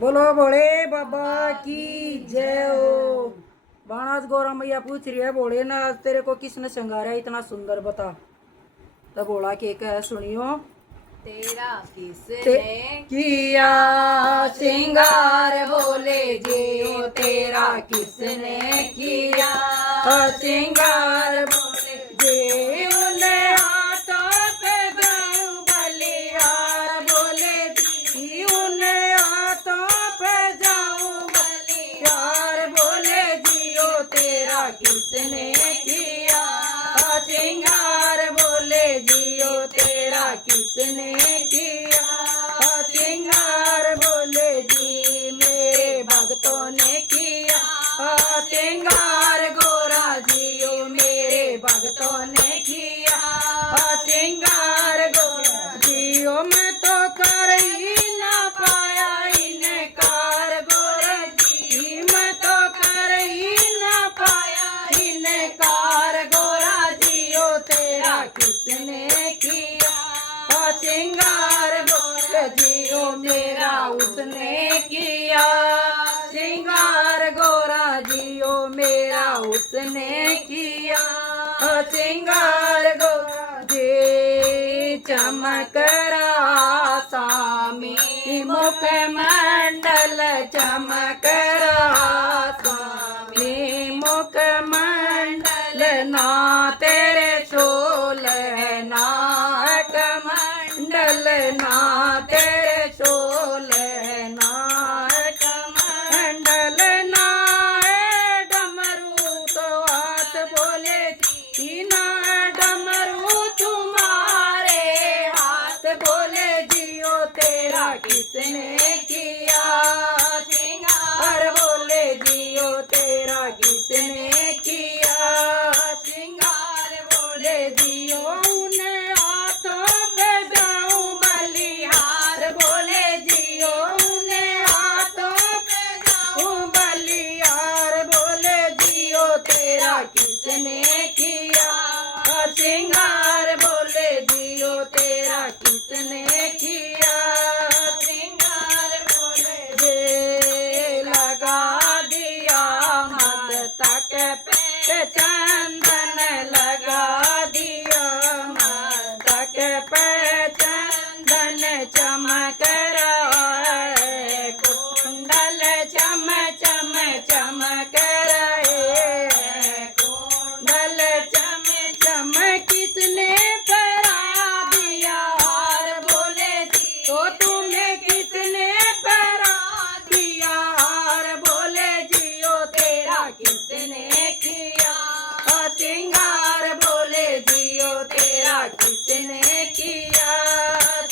बोलो भोले बाबा की जय हो। बाणाज गौरा मैया पूछ रही है भोलेनाथ तेरे को किसने श्रृंगारा इतना सुंदर बता। तो भोला के कह सुनियो। तेरा किसने किया श्रृंगार भोले जियो तेरा किसने किया श्रृंगार भोले जियो ने हाथों पे जाऊं बलिहार भोले जियो ने हाथों पे जाऊं बलिहार भोले जियो तेरा किसने किया श्रृंगार भोले जियो तेरा किसने किया श्रृंगार भोले जी मेरे भक्तों ने किया श्रृंगार गोरा जियो मेरे भक्तों ने किया श्रृंगार गोरा जियो मैं तो कर ही ना पाया इनकार गोरा जी मैं तो कर ही ना पाया इनकार गोरा जियो तेरा किसने किया श्रृंगार गोरा जियो मेरा उसने किया श्रृंगार गोरा जियो मेरा उसने किया श्रृंगार गोरा जी चमक रहा स्वामी मुख मंडल चमक रहा स्वामी मुख मंडल ना तेरे सोल ना मंडल ना तेरे सोल ना मंडल ना डमरू तो हाथ बोले ना डमरू तुम्हारे हाथ बोले जियो तेरा किसने किया श्रृंगार बोले जियो तेरा किसने किया श्रृंगार बोले जियो उन्हें हाथों पे जाऊं बलिहार बोले जियो उन्हें हाथों पे जाऊं बलिहार बोले जियो तेरा किसने किया श्रृंगार बोले जियो तेरा किसने किया श्रृंगार बोले जे लगा दिया मस्तक पे चंदन लगा दिया मस्तक पे चंदन चमक रहा है कुंडल चम चम चमक रहे कुंडल चम चम किसने पहरा दिया हार बोले तो तुम्हें किसने पहरा दिया हार बोले जियो तेरा किसने किया श्रृंगार बोले जियो तेरा किसने किया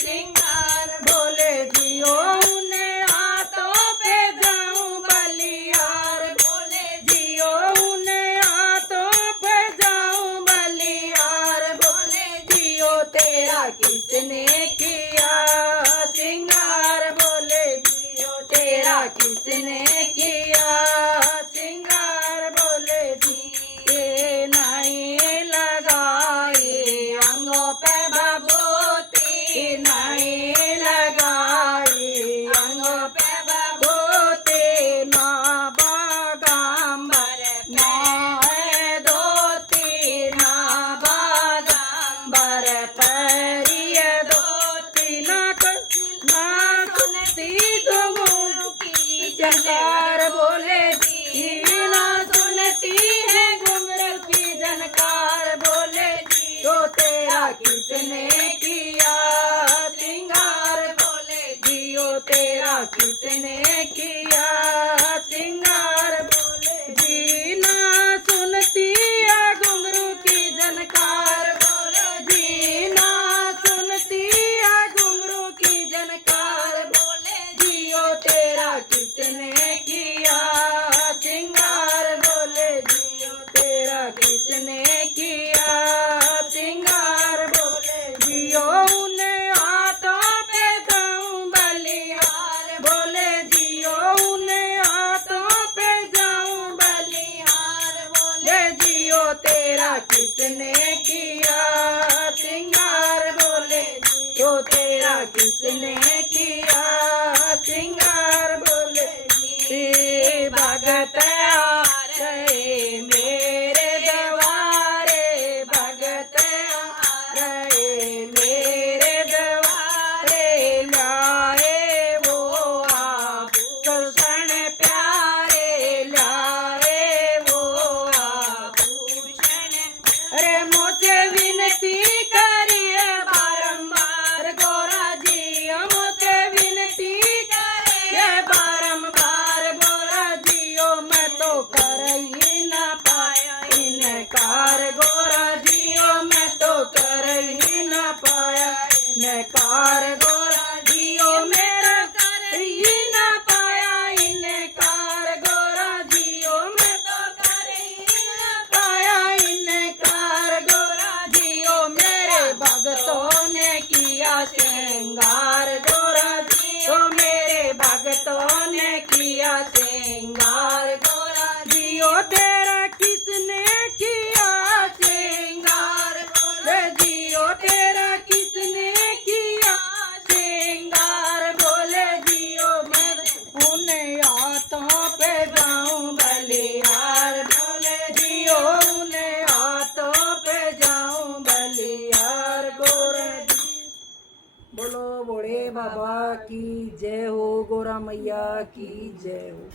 श्रृंगार बोले जियो उन्हें हाथों पे जाऊं बलिहार बोले जियो उन्हें हाथों पे जाऊं बलिहार बोले जियो तेरा किसने किया श्रृंगार बोले जियो तेरा किसने किया श्रृंगार बोले जिए नहीं लगाई अंगों पे बबूती नहीं लगाई अंगों पे बबूती ना बागंबर ना है धोती ना बागंबर परिय धोती ना सुनती घुंघरू की झनकार बोले जी ना सुनती है घुंघरू की झनकार बोले जी तो तेरा किसने किया श्रृंगार बोले जियो तेरा किसने किया श्रृंगार बोले जी ना सुनती है घुंघरू की झनकार बोले जी ना सुनती है घुंघरू की झनकार बोले जियो तेरा किसने किया श्रृंगार बोले जियो तेरा किसने किया श्रृंगार बोले जियो उन्हें हाथों पे जाऊं बलिहार बोले जियो उन्हें हाथों पे जाऊं बलिहार बोले जियो तेरा किसने किया श्रृंगार बोले जियो तेरा किसने किया श्रृंगार बोले श्रृंगार गोरा जियो तेरा किसने किया श्रृंगार बोले जियो तेरा किसने किया श्रृंगार बोले जियो मैं उन्हें हाथों पे जाऊं बलिहार बोले जियो उन्हें हाथों पे जाऊं बलिहार गोरे बोलो बोले बाबा की जय हो गोरा मैया की जय हो